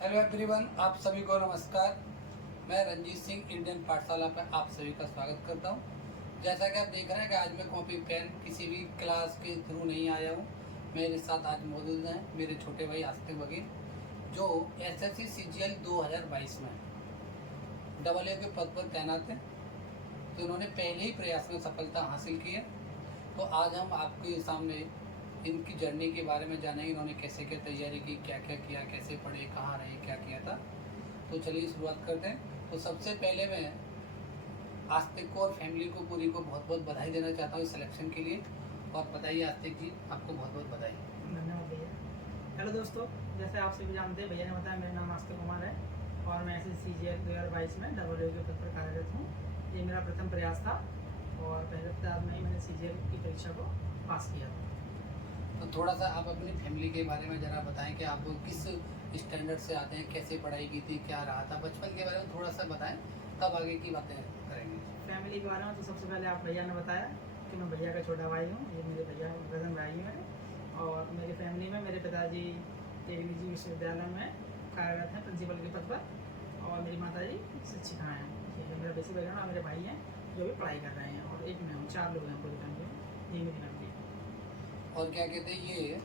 Hello everyone, आप सभी को नमस्कार। मैं रंजीत सिंह इंडियन पाठशाला पर आप सभी का स्वागत करता हूं। जैसा कि आप देख रहे हैं कि आज मैं कॉपी पेन किसी भी क्लास के थ्रू नहीं आया हूं। मेरे साथ आज मौजूद हैं मेरे छोटे भाई आस्तिक वकील, जो एसएससी सीजीएल 2022 में डबल ए के पद पर तैनात हैं। तो इन्होंने पहले ही प्रयास में सफलता हासिल की है। तो आज हम आपके सामने इनकी जर्नी के बारे में जानेंगे, इन्होंने कैसे क्या तैयारी की, क्या क्या किया, कैसे पढ़े, कहाँ रहे, क्या किया था। तो चलिए शुरुआत करते हैं। तो सबसे पहले मैं आस्तिक को और फैमिली को पूरी को बहुत बहुत बधाई देना चाहता हूँ इस सिलेक्शन के लिए। और बताइए आस्तिक जी, आपको बहुत बहुत बधाई। धन्यवाद भैया। हेलो दोस्तों, जैसे आप सभी जानते हैं, भैया ने बताया मेरा नाम आस्तिक कुमार है और मैं एसएससी सीजीएल 2022 में डबल ए के पद पर कार्यरत हूँ। ये मेरा प्रथम प्रयास था और पहले प्रयास में ही मैंने सीजीएल की परीक्षा को पास किया था। तो थोड़ा सा आप अपनी फैमिली के बारे में ज़रा बताएं कि आप किस स्टैंडर्ड से आते हैं, कैसे पढ़ाई की थी, क्या रहा था, बचपन के बारे में थोड़ा सा बताएं, तब आगे की बातें करेंगे। फैमिली के बारे में तो सबसे पहले आप भैया ने बताया कि मैं भैया का छोटा भाई हूँ। ये मेरे भैया कज़न भाई हैं और मेरी फैमिली में मेरे पिताजी केवीजी विश्वविद्यालय में कार्यरत हैं प्रिंसिपल के पद पर और मेरी माताजी शिक्षिका हैं। ठीक है, मेरा बेसिक बैकग्राउंड और मेरे भाई हैं जो भी पढ़ाई कर रहे हैं और एक मैं हूँ, 4 लोग हैं पूरी फैमिली में। ये मेरी फैमिली है। और क्या कहते हैं ये,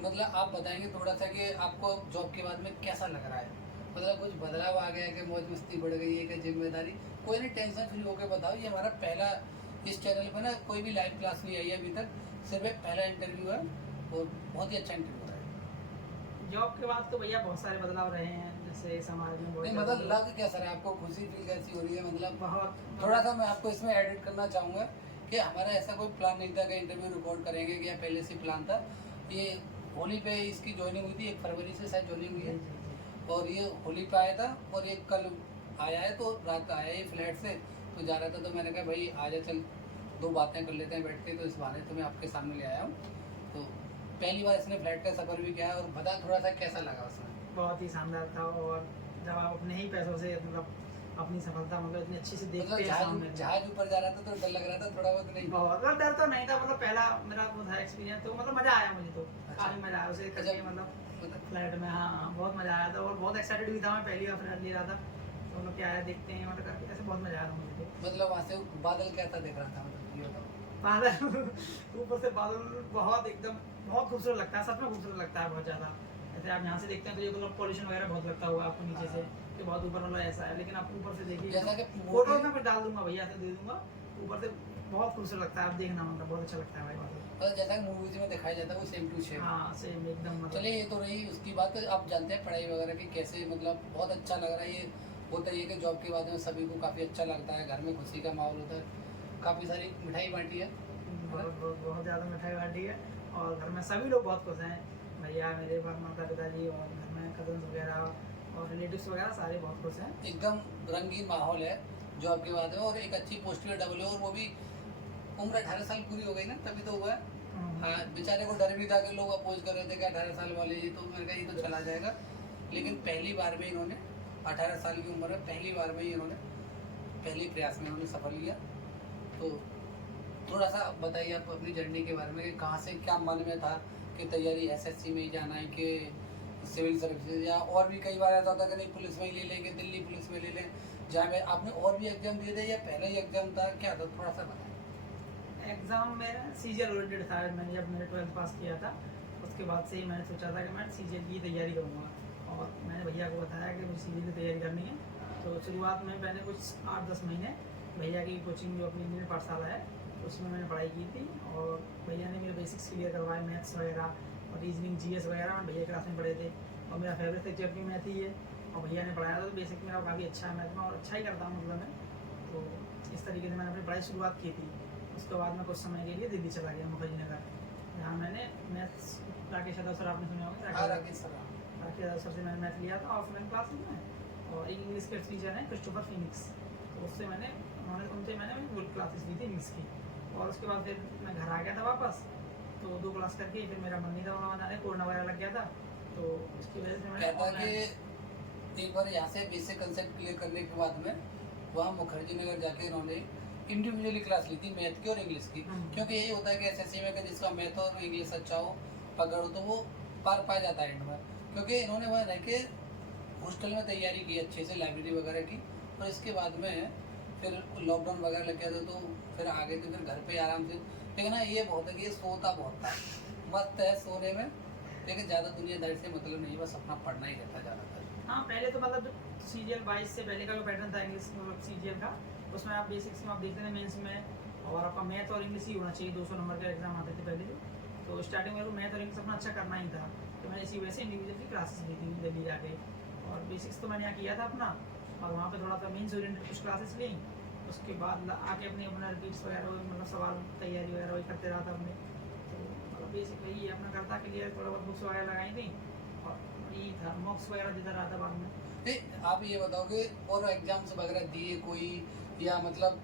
मतलब आप बताएंगे थोड़ा सा कि आपको जॉब के बाद में कैसा लग रहा है, मतलब कुछ बदलाव आ गया है कि मौज मस्ती बढ़ गई है कि जिम्मेदारी, कोई नहीं, टेंशन फ्री होकर बताओ। ये हमारा पहला इस चैनल पर ना कोई भी लाइव क्लास नहीं आई है अभी तक, सिर्फ एक पहला इंटरव्यू है और बहुत ही अच्छा इंटरव्यू है। जॉब के बाद तो भैया बहुत सारे बदलाव रहे हैं, जैसे समाज में बहुत नहीं मतलब लग कैसा रहा है आपको, खुशी फील कैसी हो रही है, मतलब बहुत थोड़ा सा मैं आपको इसमें एडिट करना चाहूँगा कि हमारा ऐसा कोई प्लान नहीं था कि इंटरव्यू रिकॉर्ड करेंगे, या पहले से प्लान था। ये होली पे इसकी ज्वाइनिंग हुई थी, 1 फरवरी से शायद ज्वाइनिंग हुई है और ये होली पे आया था और ये कल आया है। तो रात आया है फ्लैट से, तो जा रहा था, तो मैंने कहा भाई आजा चल 2 बातें कर लेते हैं बैठ के। तो इस बहाने तो मैं आपके सामने ले आया हूँ। तो पहली बार इसने फ्लैट का सफ़र भी किया है और बता थोड़ा सा कैसा लगा उसमें। बहुत ही शानदार था और जब आप अपने ही पैसों से मतलब अपनी सफलता मतलब इतनी अच्छी से देखते हैं सामने। जहाज ऊपर जा रहा था तो डर लग रहा था थोड़ा बहुत? नहीं, बहुत डर तो नहीं था, मतलब पहला मेरा वो था एक्सपीरियंस, तो मतलब मजा आया मुझे। तो अच्छा। काफी मजा आया उसे करके, मतलब फ्लाइट में। हाँ, बहुत मजा आया था और बहुत एक्साइटेड भी था। मैं पहली बार फ्लाइट ले रहा था, तो लोग क्या है देखते हैं मतलब करके, ऐसे बहुत मजा आया था मुझे। तो मतलब वहाँ से बादल कैसा दिख रहा था, मतलब ये बताओ। बादल ऊपर से बादल बहुत एकदम बहुत खूबसूरत लगता है, सच में खूबसूरत लगता है बहुत ज़्यादा। जैसे आप यहाँ से देखते हैं तो ये मतलब पॉल्यूशन वगैरह बहुत लगता होगा आपको नीचे से, कि बहुत ऊपर मतलब ऐसा है, लेकिन आप ऊपर से देखिए, जैसा कि फोटो में मैं डाल दूंगा भैया से, दे दूंगा। ऊपर से बहुत खूबसूरत लगता है, आप देखना, मतलब बहुत अच्छा लगता है भाई बादल। मतलब जैसा कि मूवीज में दिखाया जाता है वो सेम टू सेम। हाँ, सेम एकदम मतलब। चलिए ये तो रही उसकी बात। आप जानते हैं पढ़ाई वगैरह की कैसे, मतलब बहुत अच्छा लग रहा है। ये होता ही है कि जॉब के बाद में सभी को काफ़ी अच्छा लगता है, घर में खुशी का माहौल होता है, काफ़ी सारी मिठाई बांटी है। बहुत ज़्यादा मिठाई बांटी है और घर में सभी लोग बहुत खुश हैं। भैया, मेरे माता पिताजी और घर में कजन्स वगैरह और रिलेटिव्स वगैरह सारे बहुत खुश हैं। एकदम रंगीन माहौल है जॉब के बाद में, और एक अच्छी पोस्ट पे डबल, और वो भी उम्र 18 साल पूरी हो गई ना, तभी तो हुआ है। हाँ, बेचारे को डर भी था कि लोग अपोज कर रहे थे कि 18 साल वाले, ये तो मैंने कहा ये तो चला जाएगा। लेकिन पहली बार में इन्होंने 18 साल की उम्र में पहली बार में ही इन्होंने पहले प्रयास में इन्होंने सफल लिया। तो थोड़ा सा बताइए आप अपनी जर्नी के बारे में कि कहाँ से क्या मन में था कि तैयारी एसएससी में ही जाना है कि सिविल सर्विसेज, या और भी कई बार ऐसा होता कि नहीं पुलिस में ही ले लेंगे, दिल्ली पुलिस में ले लें, जहाँ में आपने और भी एग्जाम दिए थे या पहले ही एग्जाम था, क्या था, थोड़ा सा बताएं। एग्ज़ाम में सीजीएल ओरिएंटेड था। मैंने जब मैंने 12th पास किया था, उसके बाद से ही मैंने सोचा था कि मैं सीजीएल की तैयारी करूँगा और मैंने भैया को बताया कि मुझे सीजीएल की तैयारी करनी है। तो शुरुआत में मैंने कुछ 8-10 महीने भैया की कोचिंग, जो अपनी इंजीनियर पाठशाला है, उसमें मैंने पढ़ाई की थी और भैया ने मेरे बेसिक्स क्लियर करवाए, मैथ्स वगैरह और रीजनिंग, जीएस वगैरह में भैया क्लास में पढ़े थे और मेरा फेवरेट सब्जेक्ट भी मैथ ही है और भैया ने पढ़ाया था। तो बेसिक मेरा काफ़ी अच्छा है मैथ में और अच्छा ही करता हूँ मतलब मैं। तो इस तरीके से मैंने अपनी पढ़ाई शुरुआत की थी। उसके बाद मैं कुछ समय के लिए दिल्ली चला गया, मुखर्जीनगर, जहाँ मैंने मैथ्स राकेश यादव सर, आपने सुना होगा, राकेश यादव सर से मैंने मैथ लिया था ऑफलाइन क्लास में। और एक इंग्लिश के टीचर हैं क्रिस्टोफर फिनिक्स, तो उससे उनसे मैंने फुल क्लासेस ली थी इंग्लिश की। और उसके बाद फिर मैं घर आ गया था वापस, तो 2 क्लास करके फिर मेरा मन नहीं था वहाँ बनाने, कोरोना वगैरह लग गया था, तो उसकी वजह से मैंने एक बार यहाँ से बेसिक कंसेप्ट क्लियर करने के बाद में वहाँ मुखर्जी नगर जाके इन्होंने इंडिविजुअली क्लास ली थी मैथ की और इंग्लिश की। क्योंकि यही होता है कि एसएससी में कि जिसका मैथ और इंग्लिश अच्छा हो, पकड़ हो, तो वो पार पा जाता है एंड में। क्योंकि इन्होंने वहाँ रह के हॉस्टल में तैयारी की अच्छे से, लाइब्रेरी वगैरह की, और इसके बाद में फिर लॉकडाउन वगैरह लग गया था तो फिर आ गए थे, फिर घर पे आराम से। लेकिन ना ये बहुत है कि ये सोता बहुत था, मस्त है सोने में, लेकिन ज़्यादा दुनियादारी से मतलब नहीं, बस अपना पढ़ना ही रहता है ज़्यादातर। हाँ, पहले तो मतलब सीजीएल 22 से पहले का जो पैटर्न था इंग्लिश सीजीएल का, उसमें आप बेसिक्स में आप देखते थे मेंस में, और आपका मैथ और इंग्लिश ही होना चाहिए, 200 नंबर का एग्जाम आते थे पहले तो स्टार्टिंग में मैथ और इंग्लिश अपना अच्छा करना ही था, तो मैंने इसी वजह से इंडिविजुअल की क्लासेस ली थी दिल्ली जाके, और बेसिक्स तो मैंने यहाँ किया था अपना, और वहाँ पे थोड़ा सा मेंस ओरिएंटेड कुछ क्लासेस ली, उसके बाद आके अपना रिपीट्स वगैरह मतलब सवाल तैयारी वगैरह वही करते रहा था अपने, तो मतलब बेसिक वही अपना करता क्लियर, थोड़ा बहुत बुक्स वगैरह लगाई थी, और यही था, मॉक्स वगैरह देता रहा था बाद में। आप ये बताओगे और एग्जाम्स वगैरह दिए कोई, या मतलब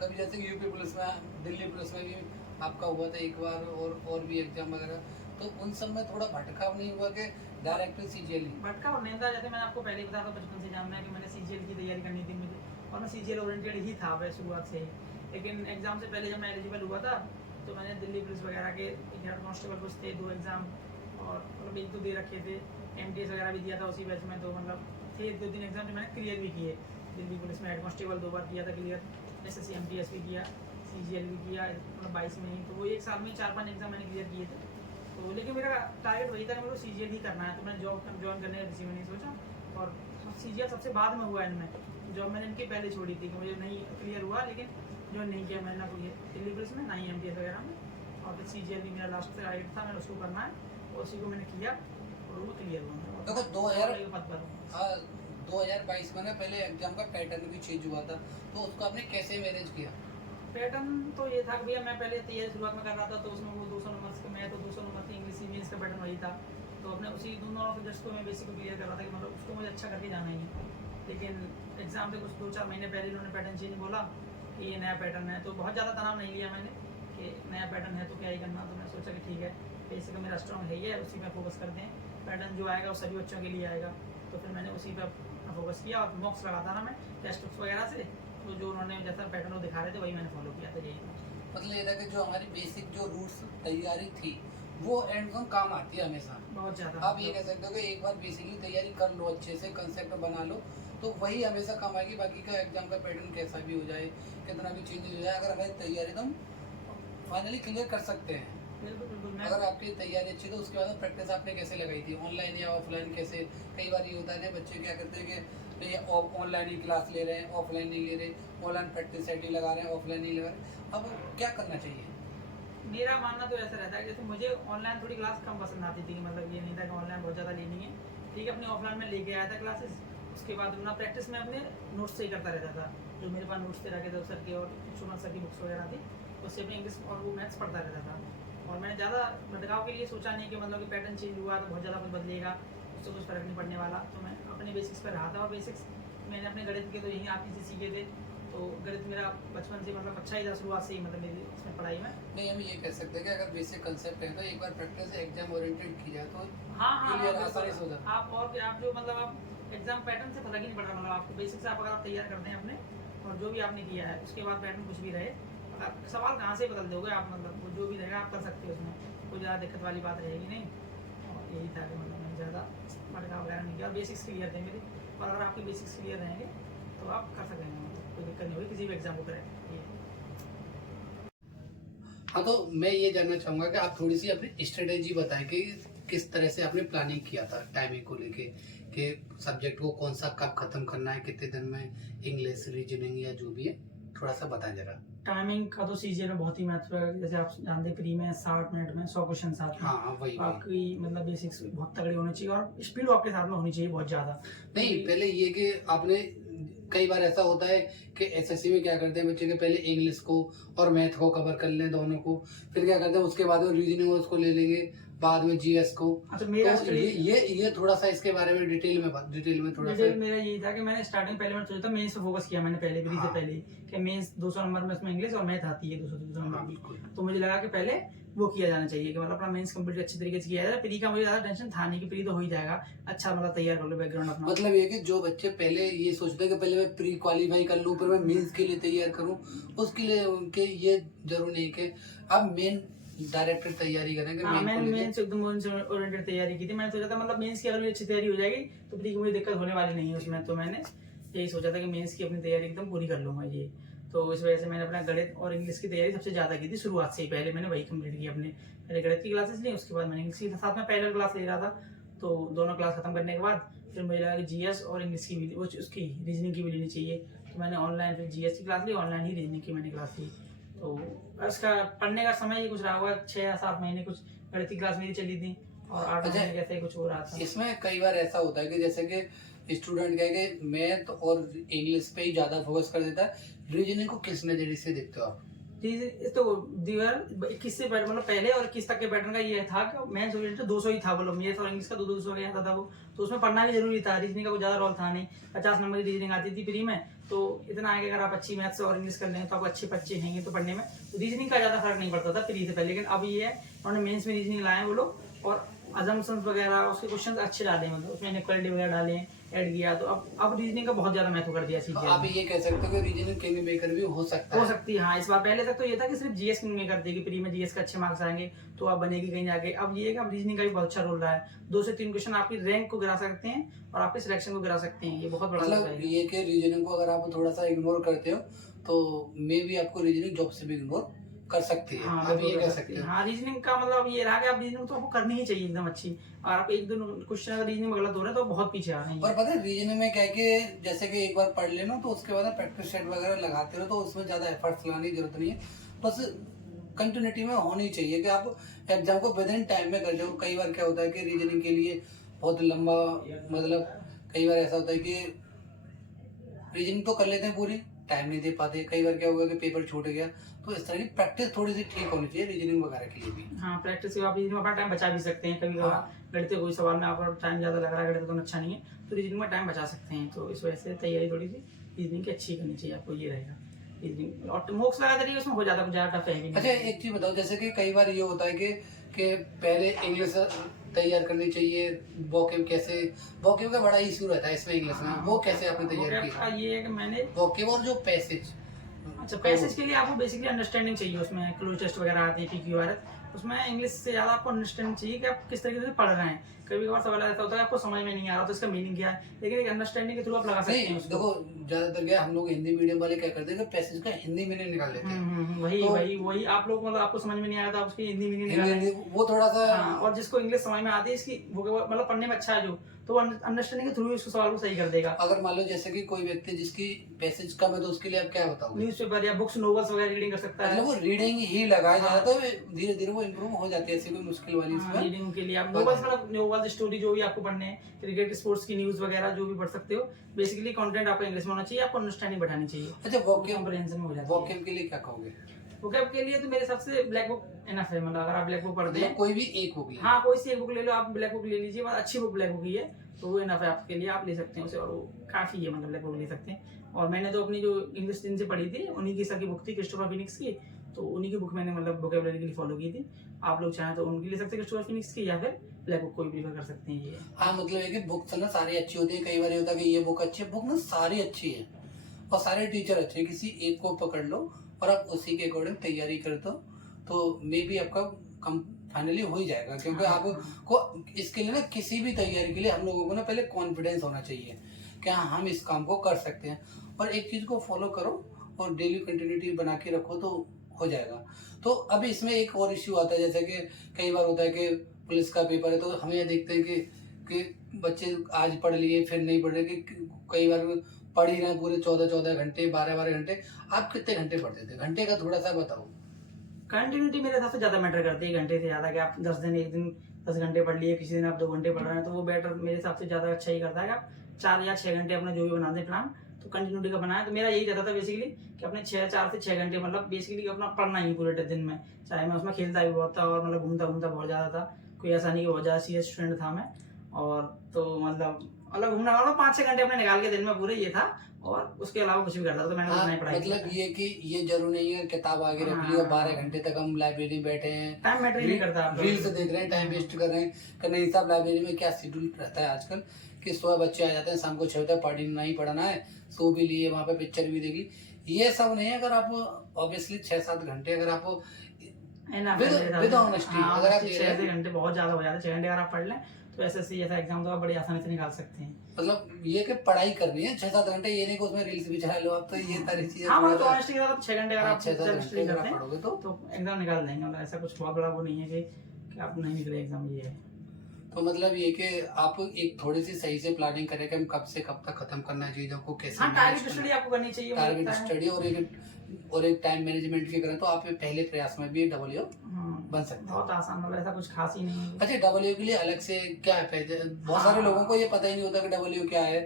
कभी जैसे कि यूपी पुलिस में, दिल्ली पुलिस में भी आपका हुआ था एक बार, और भी एग्जाम वगैरह, तो उन सब में थोड़ा भटकाव नहीं हुआ कि डायरेक्ट सीजीएल ही? भटकाव नहीं था, जैसे मैंने आपको पहले ही बताया था, बचपन से जानना है कि मैंने सीजीएल की तैयारी करनी थी मुझे, और मैं सीजीएल ओरिएंटेड ही था वैसे शुरुआत से ही, लेकिन एग्जाम से पहले जब मैं एलिजिबल हुआ था तो मैंने दिल्ली पुलिस वगैरह के हेड कांस्टेबल कुछ थे 2 एग्जाम, और मतलब 1 तो दे रखे थे, एमटीएस वगैरह भी दिया था उसी बैच में, तो मतलब थे 2-3 एग्जाम जो मैंने क्लियर भी किए। दिल्ली पुलिस में हेड कांस्टेबल 2 बार किया था क्लियर, एसएससी एमटीएस भी किया, सीजीएल भी किया, मतलब 22 में ही, तो वो एक साल में 4-5 एग्जाम मैंने क्लियर किए थे। तो लेकिन मेरा टारगेट वही था कि मेरे को सीजीएल ही करना है, तो मैंने जॉब ज्वाइन करने का किसी में नहीं सोचा, और सीजीएल सबसे बाद में हुआ इनमें, जॉब मैंने इनकी पहले छोड़ी थी कि मुझे नहीं क्लियर हुआ, लेकिन जो नहीं किया मैंने ना कोई दिल्ली पुलिस में, ना ही एमटीएस वगैरह में, और फिर सीजीएल भी मेरा लास्ट टारगेट था, मैंने उसको करना है, और उसी को मैंने किया और वो क्लियर हुआ। देखो 2022 में ना पहले एग्जाम का पैटर्न भी चेंज हुआ था, तो उसको आपने कैसे मैनेज किया? पैटर्न तो ये था कि भैया मैं पहले तैयारी शुरुआत में कर रहा था, तो उसमें वो 200 नंबर के मैं तो 200 नंबर की इंग्लिश मीन्स का पैटर्न वही था, तो अपने उसी दोनों सब्जेक्ट्स को मैं बेसिक क्लियर कर रहा था कि मतलब उसको मुझे अच्छा करके जाना ही है। लेकिन एग्जाम से कुछ 2-4 महीने पहले इन्होंने पैटर्न चेंज बोला कि ये नया पैटर्न है, तो बहुत ज़्यादा तनाव नहीं लिया मैंने कि नया पैटर्न है तो क्या ही करना, तो मैं सोचा कि ठीक है बेसिक मेरा स्ट्रॉन्ग है ही है, उसी पर फोकस करते हैं, पैटर्न जो आएगा वो सभी बच्चों के लिए आएगा, तो फिर मैंने उसी पर फोकस किया, और मॉक्स लगाता ना मैं टेस्ट बुक्स वगैरह से, तो जो उन्होंने जैसा पैटर्न वो दिखा रहे थे वही मैंने फॉलो किया था, यही। मतलब ये था कि जो हमारी बेसिक जो रूट्स तैयारी थी वो एंड ऑन काम आती है हमेशा। बहुत ज़्यादा आप ये कह सकते हो कि एक बार बेसिकली तैयारी कर लो, अच्छे से कंसेप्ट बना लो, तो वही हमेशा काम आएगी, बाकी का एग्जाम का पैटर्न कैसा भी हो जाए, कितना भी चेंज हो जाए, अगर हमारी तैयारी तो हम फाइनली क्लियर कर सकते हैं। बिल्कुल बिल्कुल। अगर आपकी तैयारी अच्छी तो उसके बाद प्रैक्टिस आपने कैसे लगाई थी, ऑनलाइन या ऑफलाइन कैसे? कई बार ये होता है कि बच्चे क्या करते हैं कि नहीं ऑनलाइन ही क्लास ले रहे हैं, ऑफलाइन नहीं ले रहे, ऑनलाइन प्रैक्टिस सेट ही लगा रहे हैं, ऑफलाइन नहीं लगा रहे, अब क्या करना चाहिए? मेरा मानना तो ऐसा रहता है, जैसे मुझे ऑनलाइन थोड़ी क्लास कम पसंद आती थी, मतलब ये नहीं था कि ऑनलाइन बहुत ज़्यादा लेनी है, ठीक है, अपनी ऑफलाइन में लेके आया था क्लासेस, उसके बाद अपना प्रैक्टिस में अपने नोट्स से ही करता रहता था, जो मेरे पास नोट्स थे रखे थे सर के और सुमन सर की बुक्स वगैरह थी, उससे अपने इंग्लिश और वो मैथ्स पढ़ता रहता था, और मैंने ज़्यादा भटकाव के लिए सोचा नहीं कि मतलब कि पैटर्न चेंज हुआ तो बहुत ज़्यादा कुछ बदलेगा, उससे कुछ फर्क नहीं पड़ने वाला, तो मैं अपने बेसिक्स पर रहा था, और बेसिक्स मैंने अपने गणित के तो यहीं आती से सीखे थे, तो गणित मेरा बचपन से मतलब अच्छा ही था शुरुआत से ही, मतलब मेरी इसमें पढ़ाई में। नहीं, हम ये कह सकते हैं कि अगर बेसिक कंसेप्ट है तो एक बार प्रैक्टिस एग्जाम ओरिएंटेड की जाए तो हाँ हाँ, क्लियर आसानी से हो जाता है। आप और आप जो मतलब आप एग्जाम पैटर्न से फर्क ही नहीं पड़ रहा, मतलब आपको बेसिक से आप अगर आप तैयार करते हैं अपने, और जो भी आपने किया है उसके बाद पैटर्न कुछ भी रहे, अगर सवाल कहाँ से बदल दोगे आप, मतलब वो जो भी रहेगा आप कर सकते हो, उसमें कोई ज़्यादा दिक्कत वाली बात रहेगी नहीं, और यही था कि मतलब मैंने ज़्यादा भटकाव वगैरह नहीं किया, और बेसिक्स क्लियर थे मेरे, और अगर आपके बेसिक्स क्लियर रहेंगे तो आप कर सकेंगे, मतलब कोई दिक्कत नहीं होगी किसी भी एग्जाम को करें। हाँ, तो मैं ये जानना चाहूँगा कि आप थोड़ी सी अपनी स्ट्रेटेजी बताएं कि किस तरह से आपने प्लानिंग किया था टाइमिंग को लेके, कि सब्जेक्ट को कौन सा कब खत्म करना है, कितने दिन में, इंग्लिश, रीजनिंग या जो भी है, थोड़ा सा बताएं जरा। टाइमिंग का तो सीजीएल में बहुत ही महत्व है, जैसे आप जानते प्री में 60 मिनट में 100 क्वेश्चन आते हैं। हाँ, वही आपकी मतलब बेसिक्स बहुत तगड़े होने चाहिए, और स्पीड आपके साथ में होनी चाहिए बहुत ज़्यादा। नहीं, पहले ये कि आपने कई बार ऐसा होता है कि एसएससी में क्या करते हैं बच्चे के पहले इंग्लिश को और मैथ को कवर कर लें दोनों को, फिर क्या करते हैं उसके बाद में रीजनिंग उसको ले लेंगे, बाद में जीएस को। अच्छा, मेरा तो ये थोड़ा सा इसके बारे में डिटेल में थोड़ा सा। मेरा यही था कि मैंने स्टार्टिंग पहले मैंने सोचा था मेंस पे फोकस किया मैंने पहले, प्री से पहले, कि मेंस 200 नंबर में उसमें इंग्लिश और मैथ आती है 200 नंबर की, तो मुझे लगा कि पहले वो किया जाना चाहिए कि मतलब अपना मेंस कंप्लीट अच्छी तरीके से किया जाए। प्री का मुझे ज्यादा टेंशन था नहीं कि प्री तो हो ही जाएगा, अच्छा मतलब तैयार कर लो बैकग्राउंड अपना। मतलब ये कि जो बच्चे पहले ये सोचते हैं कि पहले मैं प्री क्वालिफाई कर लूँ फिर मैं मेंस के लिए तैयार करूँ, उसके लिए उनके ये जरूरी नहीं कि अब मेन डायरेक्ट तैयारी करेंगे? हाँ, main को मैंने लेके? मेंस एकदम मेंस ओरिएंटेड तैयारी की थी। मैंने सोचा था मतलब मेंस की अगर मेरी अच्छी तैयारी हो जाएगी तो प्री की मुझे दिक्कत होने वाली नहीं है उसमें। तो मैंने यही सोचा था कि मेंस की अपनी तैयारी एकदम पूरी कर लूंगा ये। तो इस वजह से मैंने अपना गणित और इंग्लिश की तैयारी सबसे ज़्यादा की थी शुरुआत से ही। पहले मैंने वही कंप्लीट की अपने, पहले गणित की क्लासेस ली, उसके बाद मैंने इंग्लिश की साथ में पैरेलल क्लास ले रहा था। तो दोनों क्लास खत्म करने के बाद फिर मुझे लगा कि जीएस और इंग्लिश की भी उसकी रीजनिंग की भी लेनी चाहिए। तो मैंने ऑनलाइन फिर जीएस की क्लास ली, ऑनलाइन ही रीजनिंग की मैंने क्लास ली। तो उसका पढ़ने का समय ही कुछ रहा हुआ 6 या 7 महीने कुछ गणित की क्लास मेरी चली थी और 8 अच्छा, महीने कैसे ही कुछ हो रहा था। इसमें कई बार ऐसा होता है कि जैसे कि स्टूडेंट क्या है कि मैथ और इंग्लिश पे ही ज्यादा फोकस कर देता है, रीजनिंग को किस नजरिए से देखते हो आप? तो दीवार 21 से मतलब पहले और 21 तक के पैटर्न का ये था कि मैथ्स ओरिएंटेड 200 ही था, बोलो मैथ और इंग्लिश का 200 का आता था वो। तो उसमें पढ़ना भी जरूरी था, रीजनिंग का कोई ज्यादा रोल था नहीं। 50 नंबर की रीजनिंग आती थी प्री में, तो इतना है कि अगर आप अच्छी मैथ्स और इंग्लिश कर लेंगे तो आपको अच्छे बच्चे हैं तो पढ़ने में तो रीजनिंग का ज्यादा फर्क नहीं पड़ता था प्री से पहले। लेकिन अब ये है उन्होंने मेंस में रीजनिंग लाए वो लोग और अजम्पशंस वगैरह उसके क्वेश्चन अच्छे डाले, मतलब उसमें इनइक्वालिटी वगैरह डाले, ऐड किया। तो अब रीजनिंग का बहुत ज्यादा महत्व कर दिया तो सीखने आप ये कह सकते हो कि रीजनिंग किंग मेकर भी हो सकता हो है? सकती है। हाँ, इस बार पहले तक तो ये था कि सिर्फ जीएस में कर देगी, प्री में जीएस का अच्छे मार्क्स आएंगे तो आप बनेगी कहीं जाके। अब ये है कि अब रीजनिंग का भी बहुत अच्छा रोल रहा है। 2 से 3 क्वेश्चन आपकी रैंक को गिरा सकते हैं और आपके सिलेक्शन को गिरा सकते हैं। ये बहुत बड़ा रोल मतलब है। ये कि रीजनिंग को अगर आप थोड़ा सा इग्नोर करते हो तो मे भी आपको रीजनिंग जॉब से भी इग्नोर कर सकती है, हाँ, आप बिल्कुल ये कर कह सकती सकते है। हो। हाँ, रीजनिंग का मतलब ये रहा कि आप रीजनिंग तो आपको करनी ही चाहिए एकदम अच्छी। और आप एक दो क्वेश्चन अगर रीजनिंग में गलत हो रहे हैं तो बहुत पीछे आ रहे हैं। और पता है रीजनिंग में क्या है कि जैसे कि एक बार पढ़ लेना तो उसके बाद प्रैक्टिस सेट वगैरह लगाते रहो, तो उसमें ज्यादा एफर्ट्स लगाने की जरूरत नहीं है। बस कंटिन्यूटी में होनी चाहिए कि आप एग्जाम को विद इन टाइम में कर जाओ। कई बार क्या होता है कि रीजनिंग के लिए बहुत लंबा, मतलब कई बार ऐसा होता है कि रीजनिंग तो कर लेते हैं पूरी, टाइम नहीं दे पाते। कई बार क्या होगा कि पेपर छूट गया, तो इस तरह की प्रैक्टिस थोड़ी सी ठीक होनी चाहिए रीजनिंग वगैरह के लिए भी। हाँ, प्रैक्टिस से आप रीजनिंग में अपना टाइम बचा भी सकते हैं। कभी हाँ। कभार गणित के कोई सवाल में आपका टाइम ज्यादा लग रहा है, गणित तो अच्छा नहीं है, तो रीजनिंग में टाइम बचा सकते हैं। तो इस वजह से तैयारी थोड़ी सी रीजनिंग की अच्छी करनी चाहिए आपको, ये रहेगा। रीजनिंग और मोक्स लगा देंगे उसमें हो जाता कुछ ज्यादा टफ है भी नहीं। अच्छा, एक चीज बताओ, जैसे कि कई बार ये होता है कि पहले इंग्लिश तैयार करनी चाहिए, वोकेब कैसे, वोकेब का बड़ा इशू रहता है इसमें इंग्लिश में, वो कैसे आपने तैयार vocab का किया? ये है कि मैंने वोकेब और जो पैसेज। अच्छा, पैसेज के लिए आपको बेसिकली अंडरस्टैंडिंग चाहिए। उसमें क्लोज टेस्ट वगैरह आते हैं, पीक्यूआरएस, उसमें इंग्लिश से ज़्यादा आपको अंडरस्टैंडिंग चाहिए कि आप किस तरीके से पढ़ रहे हैं। कभी कभार सवाल ऐसा होता है आपको समझ में नहीं आ रहा तो इसका मीनिंग क्या है, लेकिन एक अंडरस्टैंडिंग के थ्रू आप लगा सकते हैं नहीं उसको। देखो, ज्यादातर क्या हम लोग हिंदी मीडियम वाले क्या करते हैं कि पैसेज का हिंदी मीनिंग निकाल लेते हैं। वही तो वही वही आप लोग मतलब आपको समझ में नहीं आया था उसकी हिंदी मीनिंग निकालें। हिंदी वो थोड़ा सा। हाँ, और जिसको इंग्लिश समझ में आती है इसकी वो मतलब पढ़ने में अच्छा है जो, तो अंडरस्टैंडिंग के थ्रू उसको सवाल को सही कर देगा। अगर मान लो जैसे कि कोई व्यक्ति जिसकी पैसेज कम है तो उसके लिए आप क्या बताओगे? न्यूज़पेपर या बुक्स नोवेल्स वगैरह रीडिंग कर सकता है। मतलब वो रीडिंग ही लगाया हाँ। जाता है, धीरे धीरे वो इम्प्रूव हो जाती है, ऐसी कोई मुश्किल वाली इसमें। रीडिंग के लिए आप नोवेल्स मतलब नोवेल्स स्टोरी जो भी आपको पढ़ने हैं, क्रिकेट स्पोर्ट्स की न्यूज़ वगैरह जो भी पढ़ सकते हो। बेसिकली कंटेंट आपका इंग्लिश में होना चाहिए, आपको अंडरस्टैंडिंग बढ़ानी चाहिए। अच्छा, वोकेब, कॉम्प्रिहेंशन में हो जाती है। वोकेब के लिए क्या कहोगे? वोकैब के लिए तो मेरे हिसाब से ब्लैक बुक इनफ है। मतलब अगर आप ब्लैक बुक पढ़ते मतलब हैं, कोई भी एक बुक ले? हाँ, कोई सी एक बुक ले लो, आप ब्लैक बुक ले लीजिए, बहुत अच्छी बुक ब्लैक बुक ही है, तो वो इनफ है आपके लिए, आप ले सकते हैं उसे और वो काफ़ी है, मतलब ब्लैक बुक ले सकते हैं। और मैंने तो अपनी जो इंग्लिश जिनसे पढ़ी थी उन्हीं की सबकी बुक थी, क्रिस्टोफर फिनिक्स की, तो उन्हीं की बुक मैंने मतलब वोकैबुलरी के लिए फॉलो की थी। आप लोग चाहें तो उनकी ले सकते हैं, क्रिस्टोफर फिनिक्स की, या फिर ब्लैक बुक कोई प्रीफर कर सकते हैं। ये हाँ, मतलब है कि बुक्स ना सारी अच्छी होती है। कई बार ये होता है कि ये बुक अच्छी है, बुक ना सारी अच्छी है और सारे टीचर अच्छे हैं, किसी एक को पकड़ लो और आप उसी के अकॉर्डिंग तैयारी कर दो तो मे बी आपका कम फाइनली हो ही जाएगा। क्योंकि आपको इसके लिए ना, किसी भी तैयारी के लिए हम लोगों को ना पहले कॉन्फिडेंस होना चाहिए कि हाँ हम इस काम को कर सकते हैं, और एक चीज को फॉलो करो और डेली कंटिन्यूटी बना के रखो तो हो जाएगा। तो अब इसमें एक और इश्यू आता है, जैसे कि कई बार होता है कि पुलिस का पेपर है तो हम ये देखते हैं कि बच्चे आज पढ़ लिए फिर नहीं पढ़ रहे, कि कई बार पढ़ ही रहे हैं पूरे 14-14 घंटे, 12-12 घंटे। आप कितने घंटे पढ़ते थे? घंटे का थोड़ा सा बताओ। कंटिन्यूटी मेरे हिसाब से ज़्यादा मैटर करती है घंटे से ज़्यादा। कि आप 10 दिन एक दिन 10 घंटे पढ़ लिए, किसी दिन आप 2 घंटे पढ़ रहे हैं, तो वो बेटर मेरे हिसाब से ज़्यादा अच्छा ही करता है कि आप 4 या 6 घंटे अपना जो भी बना दें प्लान, तो कंटिन्यूटी का बनाए। तो मेरा यही रहता था बेसिकली कि अपने 4 से 6 घंटे मतलब बेसिकली अपना पढ़ना ही पूरे दिन में। चाहे मैं उसमें खेलता भी बहुत था और मतलब घूमता बहुत ज़्यादा था, कोई ऐसा नहीं कि बहुत ज़्यादा सीरियस स्टूडेंट था मैं। और तो मतलब घूमना वाला 5-6 घंटे अपने निकाल के दिन में पूरे ये था, और उसके अलावा कुछ भी करता था तो मैंने उतना ही पढ़ाई किया। मतलब ये कि ये जरूरी नहीं है किताब आगे रख ली और 12 घंटे तक हम लाइब्रेरी बैठे हैं, टाइम मैटर ही नहीं करता। आप रील्स देख रहे हैं, टाइम वेस्ट कर रहे हैं। कि नहीं साहब, लाइब्रेरी में क्या शेड्यूल रहता है आजकल कि सुबह बच्चे आ जाते हैं, शाम को 6 बजे पढ़ना ही पढ़ना है, सो भी लिए, वहाँ पे पिक्चर भी देख ली। ये सब नहीं है। अगर आप ऑब्वियसली 6-7 घंटे अगर आप विद ऑनेस्टी अगर आप 6 घंटे बहुत ज्यादा हो जाते हैं, 6 घंटे अगर आप पढ़ लें तो एसएससी जैसा एग्जाम तो आप बड़ी आसानी से निकाल सकते हैं। मतलब ये कि पढ़ाई करनी है 6-7 घंटे, ये नहीं कि उसमें रील्स भी चला लो आप, तो ये सारी चीजें हाँ मतलब ऑनेस्टी के साथ 6 घंटे अगर आप 6-7 घंटे स्टडी अगर करते आप हैं पढ़ोगे तो एग्जाम निकाल देंगे। मतलब ऐसा कुछ बहुत बड़ा वो नहीं है कि आप नहीं निकले एग्जाम, ये है। तो मतलब ये कि आप एक थोड़ी सी सही से प्लानिंग करें कि हम कब से कब तक खत्म करना है चीजों को, कैसे हाँ टारगेट स्टडी आपको करनी चाहिए, टारगेट स्टडी और एक टाइम मैनेजमेंट की करें तो आप पहले प्रयास में भी डब्ल्यू बन सकते हैं। बहुत आसान, मतलब ऐसा कुछ खास ही नहीं है। अच्छा, डब्ल्यू के लिए अलग से क्या है? बहुत सारे लोगों को ये पता ही नहीं होता कि डब्ल्यू क्या है,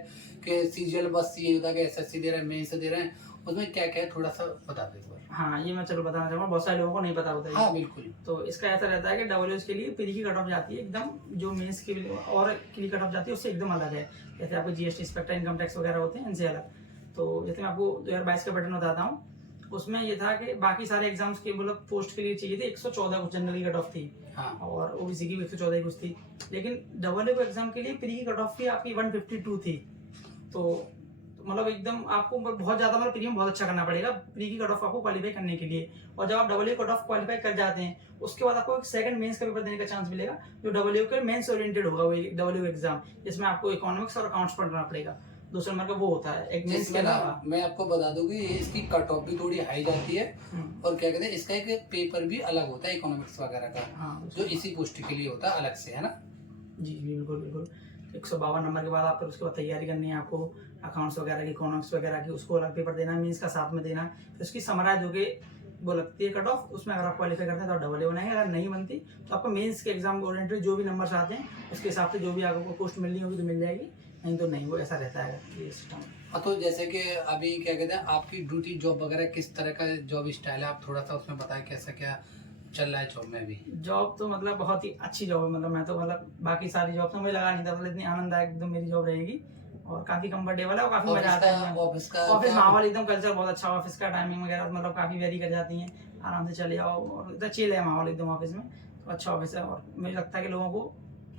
कि सीजीएल बस ये होता है कि एसएससी दे रहे हैं, मेंस दे रहे हैं, उसमें क्या क्या है थोड़ा सा बता दे। हाँ ये मैं चलो बताना चाहूँगा, बहुत सारे लोगों को नहीं पता होता है। हाँ बिल्कुल। तो इसका ऐसा रहता है कि डब्ल्यूएस के लिए प्री की कट ऑफ जाती है एकदम, जो मेंस की और की कट ऑफ जाती है उससे एकदम अलग है। जैसे आपको जीएसटी, इंस्पेक्टर इनकम टैक्स वगैरह होते हैं, इनसे अलग। तो जैसे मैं आपको 2022 का पैटर्न बताता हूँ, उसमें ये था कि बाकी सारे एग्जाम्स के मतलब पोस्ट के लिए चाहिए थे 114 कुछ जनरल की कट ऑफ थी। हाँ। और ओबीसी की भी 114 कुछ थी, लेकिन डब्ल्यू एग्जाम के लिए प्री की कट ऑफ थी आपकी 152 थी। तो मतलब एकदम आपको बहुत ज्यादा मतलब प्रीमियम बहुत अच्छा करना पड़ेगा प्री की कट ऑफ आपको क्वालिफाई करने के लिए। और जब आप डब्ल्यू कट ऑफ क्वालिफाई कर जाते हैं उसके बाद आपको एक सेकंड मेंस का पेपर देने का चांस मिलेगा, जो डब्ल्यू के मेंस ओरिएंटेड होगा, वो डब्ल्यू एग्जाम, जिसमें आपको इकोनॉमिक्स और अकाउंट्स पढ़ना पड़ेगा। दूसरे नंबर का वो होता है एक मेंस के अलावा। मैं आपको बता दूं कि इसकी कट ऑफ भी थोड़ी हाई जाती है, और क्या कहते हैं इसका एक पेपर भी अलग होता है इकोनॉमिक्स वगैरह का। हाँ, जो इसी पोस्ट के लिए होता है अलग से, है ना? जी बिल्कुल बिल्कुल। 152 नंबर के बाद आप फिर उसके बाद तैयारी करनी है आपको, अकाउंट्स वगैरह की, इकोनॉमिक्स वगैरह की, उसको अलग पेपर देना है, मीन्स का साथ में देना। फिर उसकी समराइज होके वो लगती है कट ऑफ, उसमें अगर आप क्वालिफाई करते हैं तो डबल ए बनाएंगे, अगर नहीं बनती तो आपको मेंस के एग्जाम ओरिएंटेड जो भी नंबर्स आते हैं उसके हिसाब से जो भी आपको पोस्ट मिलनी होगी तो मिल जाएगी, नहीं तो नहीं। वो ऐसा रहता है ये सिस्टम। तो जैसे कि अभी क्या कहते हैं आपकी ड्यूटी जॉब वगैरह किस तरह का जॉब स्टाइल है, आप थोड़ा सा उसमें बताएं कैसा क्या चल रहा है जॉब में अभी? जॉब तो मतलब बहुत ही अच्छी जॉब है, मतलब मैं तो मतलब बाकी सारी जॉब तो मुझे लगा नहीं था मतलब इतनी आनंददायक एकदम मेरी जॉब रहेगी, और काफी कंफर्टेबल है और काफी मजा आता है। ऑफिस माहौल एकदम, कल्चर बहुत अच्छा, ऑफिस का टाइमिंग वगैरह मतलब काफी वेरी कर जाती है, आराम से चले जाओ और इतना चिल है माहौल एकदम ऑफिस में, तो अच्छा ऑफिस है। और मुझे लगता है कि लोगों को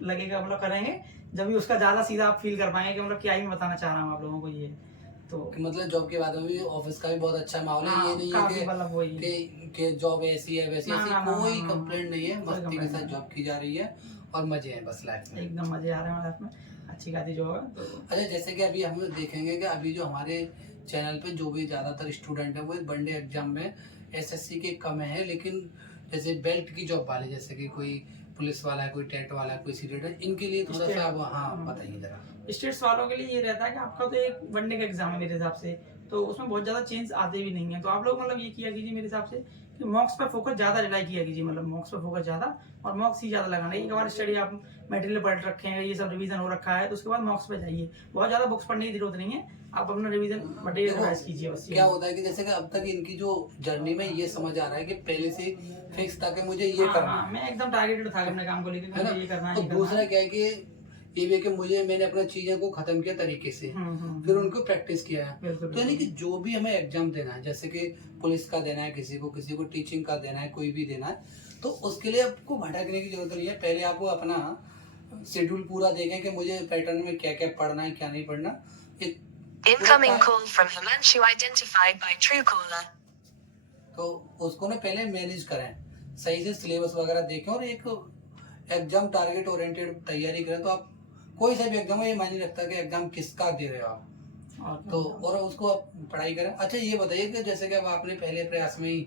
लगेगा मतलब करेंगे जब भी उसका ज्यादा सीधा आप फील कर पाएंगे कि मतलब क्या ही मैं बताना चाह रहा हूँ आप लोगों को ये। तो मतलब जॉब के बाद में भी ऑफिस का भी बहुत अच्छा माहौल है। ये नहीं है कि जॉब ऐसी है वैसी, ऐसी कोई कंप्लेंट नहीं है, मस्ती के साथ जॉब की जा रही है और मजे हैं बस लाइफ में, एकदम मजे आ रहे हैं लाइफ में, अच्छी खासी जॉब है। तो अच्छा, जैसे कि अभी हम देखेंगे कि अभी जो हमारे चैनल पे जो भी ज्यादातर स्टूडेंट है वो वनडे एग्जाम में एसएससी के कम है, लेकिन जैसे बेल्ट की जॉब वाले, जैसे कि कोई पुलिस वाला है, कोई टेट वाला है, कोई सीटेट है, इनके लिए थोड़ा सा हाँ बताइए जरा। स्टेट्स वालों के लिए ये रहता है कि आपका तो एक वनडे का एग्जाम है मेरे हिसाब से, तो उसमें बहुत ज्यादा चेंज आते भी नहीं है। तो आप लोग मतलब ये किया कीजिए मेरे हिसाब से कि मॉक्स पर फोकस ज्यादा रिलाई किया कीजिए, मतलब मॉक्स पर फोकस ज्यादा और मॉक्स ही ज्यादा लगाना। एक बार स्टडी आप मटेरियल पढ़ रखे हैं, ये सब रिवीजन हो रखा है, तो उसके बाद मॉक्स पे जाइए। बहुत ज्यादा बुक्स पढ़ने की जरूरत नहीं है, आप अपना रिवीजन मटेरियल रिवाइज कीजिए बस। क्या होता है कि जैसे कि अब तक इनकी जो जर्नी में ये समझ आ रहा है कि पहले से फिक्स था कि मुझे ये करना है, मैं एकदम टारगेटेड था अपने काम को लेकर, मुझे ये करना है। तो दूसरा क्या है कि ये भी है कि मैंने अपना चीजों को खत्म किया तरीके से, फिर उनको प्रैक्टिस किया है। तो यानी कि जो भी हमें एग्जाम देना है, जैसे कि पुलिस का देना है, किसी को टीचिंग का देना है, कोई भी देना है, तो उसके लिए आपको भटकने की जरूरत नहीं है। पहले आपको अपना शेड्यूल पूरा देखें कि मुझे पैटर्न में क्या क्या पढ़ना है, क्या नहीं पढ़ना। Incoming call from Himanshu identified by Truecaller. तो उसको ना पहले मैनेज करें, सही से सिलेबस वगैरह देखें और एक एग्जाम टारगेट ओरिएंटेड तैयारी करें। तो आप कोई सा भी एग्जाम हो, ये मायने रखता है कि एग्जाम किसका दे रहे हो आप, तो और उसको आप पढ़ाई करें। अच्छा ये बताइए कि जैसे कि अब आपने पहले प्रयास में ही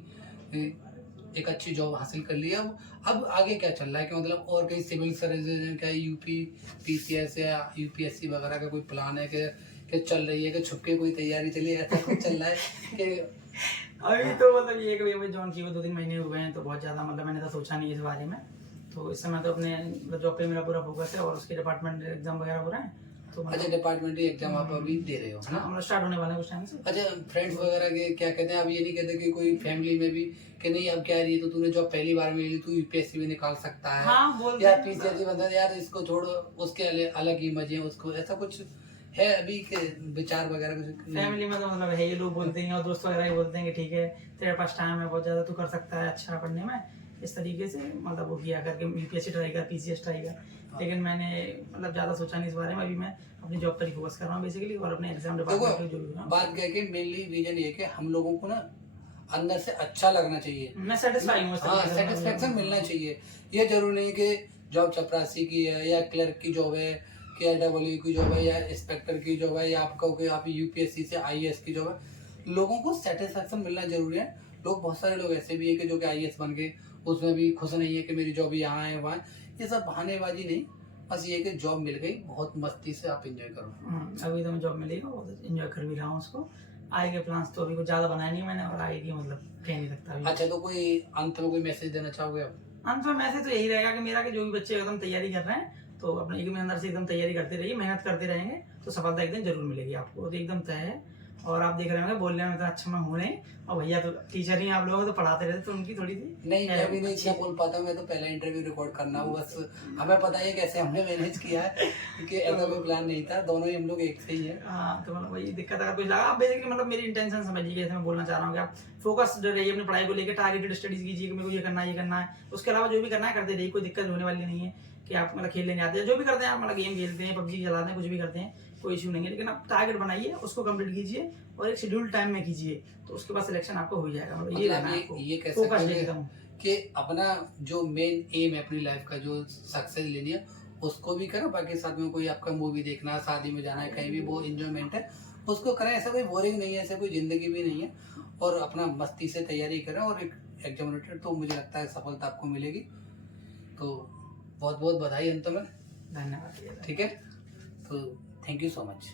एक अच्छी जॉब हासिल कर लिया, अब आगे क्या चल रहा है? कि मतलब और कहीं सिविल सर्विस का, यूपी पीसीएस या यूपीएससी वगैरह का कोई प्लान है कि चल रही है, कि छुपके कोई तैयारी चली है, ऐसा कुछ चल रहा है कि अभी तो मतलब ये कि जॉइन किए 2-3 महीने हुए हैं, तो बहुत ज्यादा मतलब मैंने तो सोचा नहीं इस बारे में। तो इस समय तो अपने जॉब पे मेरा पूरा फोकस है और उसके डिपार्टमेंट एग्जाम वगैरह हो रहे हैं। तो अच्छा, डिपार्टमेंटरी एग्जाम आप अभी दे रहे हो ना? मतलब स्टार्ट होने वाले हैं कुछ टाइम से। अच्छा, फ्रेंड्स वगैरह के क्या कहते हैं? अब ये नहीं कहते कि कोई फैमिली में भी कि नहीं अब क्या रही है, तो तूने जॉब पहली बार मिली, तू यूपीएससी भी निकाल सकता है, हाँ, बोलते या पीसीएससी बता यार इसको छोड़ो, उसके अलग ही मजे हैं उसको, ऐसा कुछ है अभी के विचार वगैरह? कुछ फैमिली में तो मतलब है, ये लोग बोलते हैं और दोस्त वगैरह ही बोलते हैं कि ठीक है तेरे पास टाइम है बहुत ज्यादा, तू कर सकता है अच्छा पढ़ने में, इस तरीके से मतलब वो किया करके यूपीएससी ट्राई कर, पीसीएस ट्राई कर। लेकिन मैंने मतलब ज्यादा सोचा नहीं इस बारे में, अभी मैं अपनी जॉब पर ही फोकस कर रहा हूँ बेसिकली, और अपने एग्जाम डिपार्टमेंट जो भी बात क्या है कि मेनली रीजन ये कि हम लोगों को ना अंदर से अच्छा लगना चाहिए। मैं सेटिस्फाई हूँ हाँ, सेटिस्फेक्शन मिलना चाहिए। ये जरूरी नहीं कि जॉब चपरासी की है या क्लर्क की जॉब है कि AWE की जॉब है या इंस्पेक्टर की जॉब है या आपका कि आप UPSC से IAS की जॉब है। लोगों को सेटिस्फेक्शन मिलना जरूरी है। लोग बहुत सारे लोग ऐसे भी है कि जो कि IAS बन के उसमें भी खुश नहीं है कि मेरी जॉब यहाँ है वहाँ है। ये सब बहानेबाजी नहीं, बस ये कि जॉब मिल गई, बहुत मस्ती से आप एंजॉय करो। अभी तो मैं जॉब मिलेगा, बहुत एंजॉय कर भी रहा हूँ उसको। आगे के प्लान्स तो अभी कुछ ज़्यादा बनाए नहीं मैंने, और आगे की मतलब कह नहीं सकता अभी। अच्छा, तो कोई अंत में कोई मैसेज देना चाहोगे आप? अंत में मैसेज तो यही रहेगा कि मेरा कि जो भी बच्चे एकदम तैयारी कर रहे हैं तो अपने एक अंदर से एकदम तैयारी करते रहिए, मेहनत करते रहेंगे तो सफलता एक दिन जरूर मिलेगी आपको, तो एकदम तय है। और आप देख रहे होंगे बोलने में तो अच्छा मैं हूँ नहीं, और भैया तो टीचर ही आप लोग तो पढ़ाते रहते, तो उनकी थोड़ी सी नहीं, मैं भी नहीं इतना बोल पाता हूँ। मैं तो पहला इंटरव्यू रिकॉर्ड करना हूँ बस। हमें पता है कैसे हमने मैनेज किया है, क्योंकि ऐसा कोई प्लान नहीं था, दोनों ही हम लोग एक से ही है। हाँ, तो मतलब वही दिक्कत अगर कुछ लगा, आप बेसिकली मतलब मेरी इंटेंशन समझिए, जैसे मैं बोलना चाह रहा हूँ कि आप फोकस्ड रहिए अपनी पढ़ाई को लेकर, टारगेटेड स्टडीज कीजिए कि मेरे को ये करना है ये करना है, उसके अलावा जो भी करना है करते रहिए, कोई दिक्कत होने वाली नहीं है। कि आप मतलब खेलने जाते हैं, जो भी करते हैं आप, मतलब गेम खेलते हैं, PUBG चलाते हैं, कुछ भी करते हैं, कोई इशू नहीं है, लेकिन आप टारगेट बनाइए, उसको कंप्लीट कीजिए और एक शेड्यूल टाइम में कीजिए, तो उसके बाद सिलेक्शन आपको हो जाएगा। मतलब ये रहना है आपको, ये कह फोकस सकते एकदम हैं कि अपना जो मेन एम है अपनी लाइफ का, जो सक्सेस लेनी है, उसको भी करो। बाकी साथ में कोई आपका मूवी देखना है, शादी में जाना है, कहीं भी वो इंजॉयमेंट है, उसको करें। ऐसा कोई बोरिंग नहीं है, ऐसा कोई जिंदगी भी नहीं है। और अपना मस्ती से तैयारी करें और एक एग्जाम रिलेटेड, तो मुझे लगता है सफलता आपको मिलेगी। तो बहुत बहुत बधाई अंत में। धन्यवाद। ठीक है, तो थैंक यू सो मच।